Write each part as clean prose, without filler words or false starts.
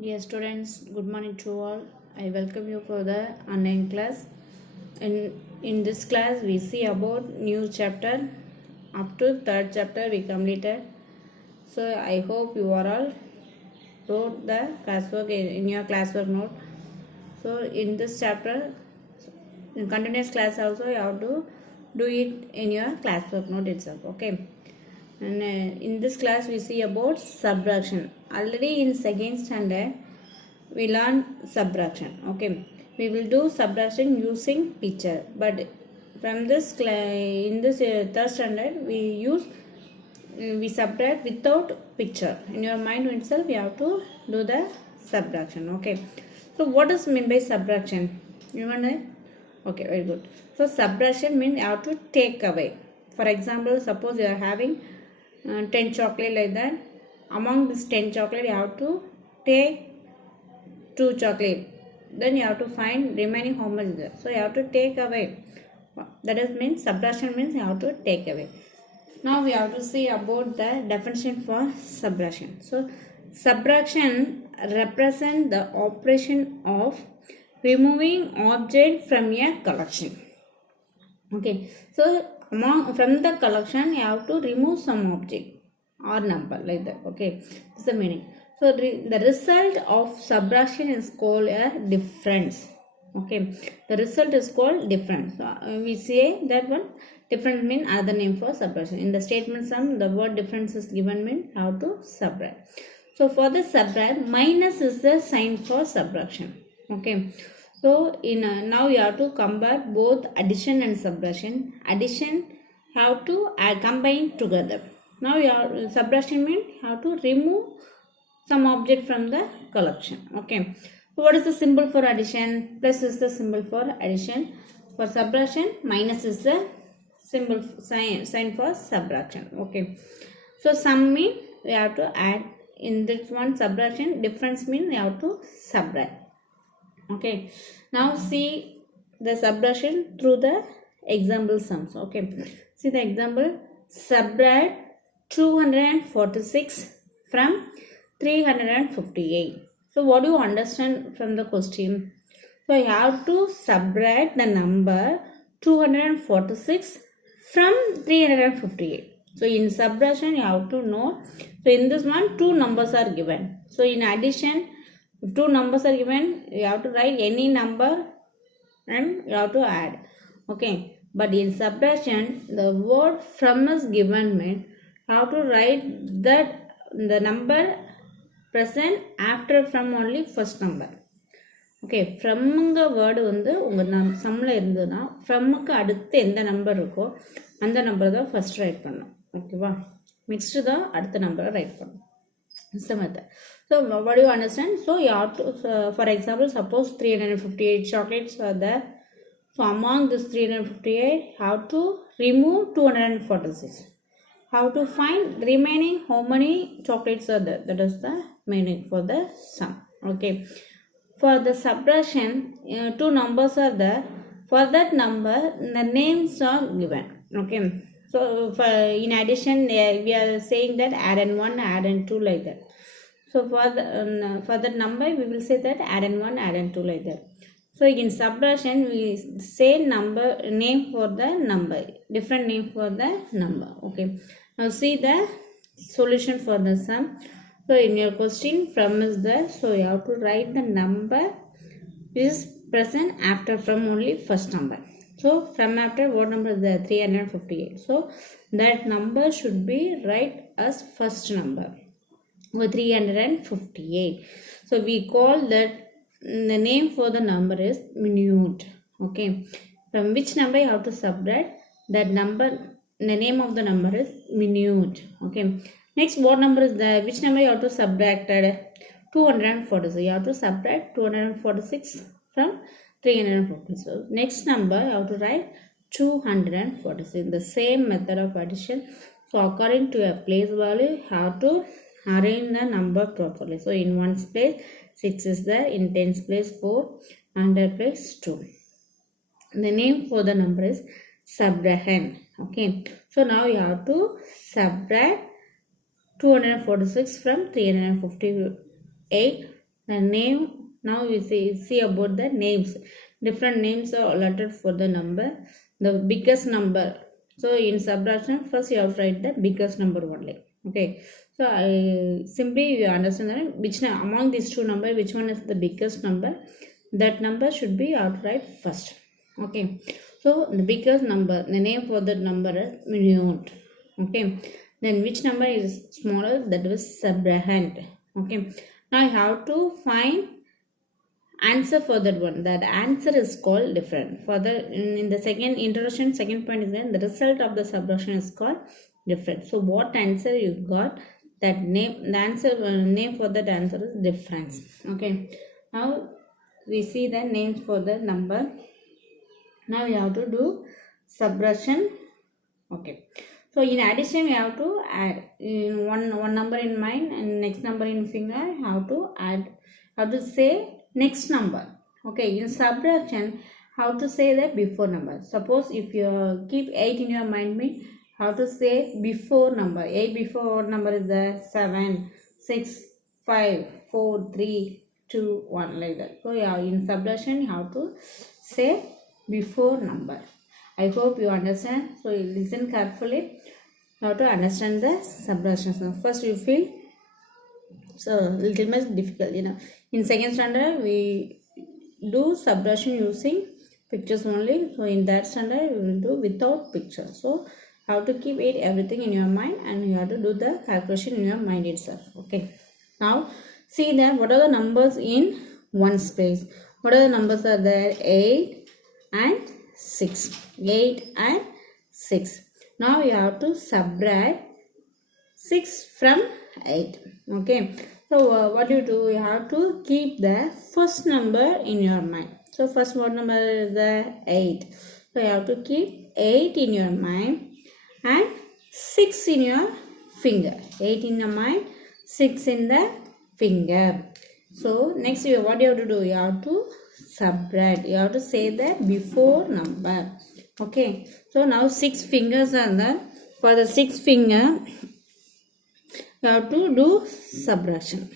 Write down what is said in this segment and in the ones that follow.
Dear students, good morning to all. I welcome you for the online class. In this class, we see about new chapter. Up to third chapter, we completed. So I hope you are all wrote the classwork in your classwork note. So in this chapter, in continuous class also, you have to do it in your classwork note itself. Okay. And in this class, we see about subtraction. Already in second standard, we learn subtraction. Okay, we will do subtraction using picture, but from this in this third standard we subtract without picture. In your mind itself you have to do the subtraction. Okay, so what does mean by subtraction? You want to? Okay, very good. So subtraction means you have to take away. For example, suppose you are having 10 chocolate like that. Among this 10 chocolate you have to take 2 chocolate, then you have to find remaining how much there. So you have to take away. That is means subtraction means you have to take away. Now we have to see about the definition for subtraction. So subtraction represents the operation of removing object from a collection. Okay, so from the collection you have to remove some object or number like that. Okay, this is the meaning. So the result of subtraction is called a difference. Okay, the result is called difference. So, we say that one difference means other name for subtraction. In the statement sum, the word difference is given mean how to subtract. So for the subtract, minus is the sign for subtraction. Okay. So in now you have to compare both addition and subtraction. Addition have to combine together. Now your subtraction means have to remove some object from the collection. Okay, so what is the symbol for addition? Plus is the symbol for addition. For subtraction, minus is the symbol sign for subtraction. Okay, so sum means we have to add. In this one, subtraction, difference means we have to subtract. Okay, now see the subtraction through the example sums. Okay, see the example: subtract 246 from 358. So what do you understand from the question? So you have to subtract the number 246 from 358. So in subtraction you have to know. So in this one two numbers are given. So in addition, if two numbers are given, you have to write any number and you have to add. Okay. But in subtraction, the word from is given means how to write that the number present after from only first number. Okay, ஃப்ரம்ங்க word வந்து உங்கள் சம்மில் இருந்ததுன்னா ஃப்ரம்முக்கு அடுத்து எந்த number இருக்கோ அந்த number தான் ஃபஸ்ட் ரைட் பண்ணணும். ஓகேவா, நெக்ஸ்ட்டு தான் அடுத்த நம்பரை ரைட் பண்ணணும். It's the method. So what do you understand? So you have to, for example, suppose 358 chocolates are there. So among this 358, how to remove 246. How to find remaining how many chocolates are there. That is the meaning for the sum. Okay. For the subtraction, two numbers are there. For that number, the names are given. Okay. So for in addition, we are saying that add and 1, add and 2 like that. So for that number, we will say that add and 1, add and 2 like that. So in subtraction, we say number name for the number, different name for the number. Okay. Now see the solution for the sum. So in your question, from is there. So you have to write the number which is present after from only first number. So from after what number is there? 358. So that number should be right as first number. 358. So we call that the name for the number is minute. Okay. From which number you have to subtract that number. The name of the number is minute. Okay. Next, what number is there? Which number you have to subtract? 246. You have to subtract 246 from 350. So next number you have to write 246. The same method of addition. So according to a place value, you have to arrange the number properly. So in ones place 6 is there, in tens place 4, 100 place 2. The name for the number is subtrahend. Okay. So now you have to subtract 246 from 358 The name, now we see about the names. Different names are allotted for the number. The biggest number. So in subtraction, first you have to write the biggest number only. Okay. So I simply you understand that which among these two numbers, which one is the biggest number? That number should be outright first. Okay. So the biggest number, the name for that number is million. Okay. Then which number is smaller? That was subtrahend. Okay. Now I have to find answer for that one. That answer is called different. For the in the second introduction, second point is that the result of the subtraction is called different. So what answer you got? That name, the answer name for that answer is difference. Okay. Now we see the names for the number. Now we have to do subtraction. Okay. So in addition, we have to add in one number in mind and next number in finger. How to add? How to say next number. Okay. In subtraction, how to say the before number. Suppose if you keep 8 in your mind, mean how to say before number. 8 before number is the 7, 6, 5, 4, 3, 2, 1 like that. So yeah, in subtraction, you have to say before number. I hope you understand. So you listen carefully. How to understand the subtractions. Now first you feel so little much difficult. In second standard we do subtraction using pictures only. So in that standard we will do without pictures. So how to keep it everything in your mind and you have to do the calculation in your mind itself. Okay. Now see that what are the numbers in ones place. What are the numbers are there? 8 and 6. 8 and 6. Now you have to subtract 6 from 8. Okay. So what you do? You have to keep the first number in your mind. So first what number is the 8. So you have to keep 8 in your mind and 6 in your finger. 8 in your mind, 6 in the finger. So next what you have to do? You have to subtract. You have to say the before number. Okay. So now 6 fingers are there. For the 6th finger, you have to do subtraction.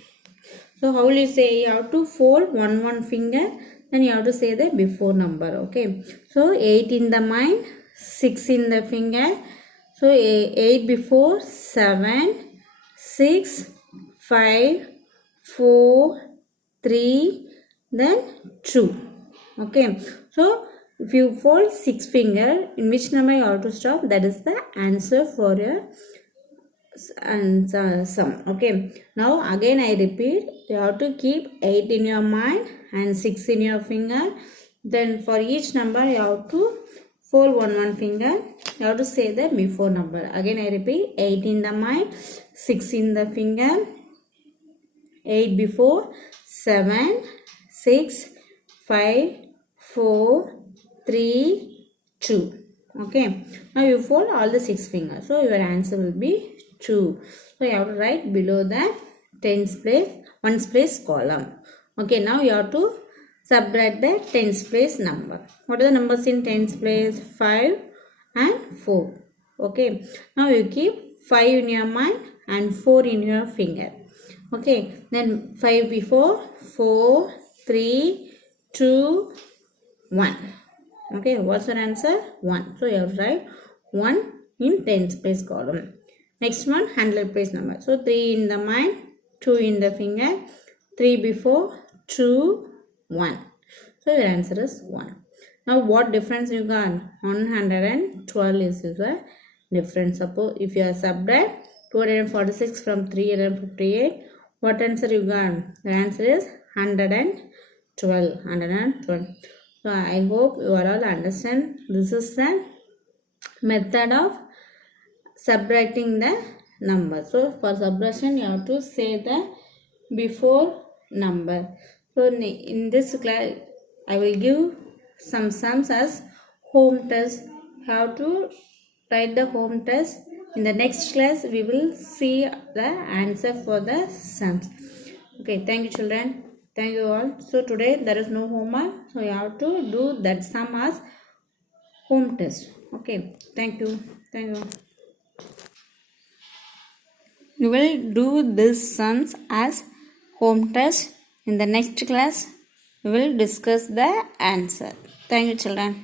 So how will you say? You have to fold one finger. Then you have to say the before number. Okay. So 8 in the mind, 6 in the finger. So 8 before 7, 6, 5, 4, 3, then 2. Okay. So if you fold 6 finger, in which number you have to stop? That is the answer for your sum. Okay. Now again I repeat, you have to keep 8 in your mind and 6 in your finger. Then for each number you have to fold one finger. You have to say the before number. Again I repeat, 8 in the mind, 6 in the finger. 8 before 7, 6, 5, 4, 3, 2. Okay. Now you fold all the 6 fingers. So your answer will be 2. So you have to write below the tens place, ones place column. Okay. Now you have to subtract the tens place number. What are the numbers in tens place? 5 and 4. Okay. Now you keep 5 in your mind and 4 in your finger. Okay. Then 5 before 4, 3, 2, 1. Okay. What's your answer? 1. So you have to write 1 in tens place column. Next one, 100 place number. So 3 in the mind, 2 in the finger, 3 before, 2, 1. So your answer is 1. Now what difference you got? 112 is the difference. Suppose if you are subtract 246 from 358, what answer you got? The answer is 112. 112. So I hope you are all understand. This is the method of subtracting the number. So for subtraction you have to say the before number. So in this class I will give some sums as home test. How to write the home test. In the next class we will see the answer for the sums. Okay, thank you children. Thank you all. So today there is no homework. So you have to do that sum as home test. Okay, thank you. Thank you. You will do these sums as home test In the next class, we will discuss the answer. Thank you, children.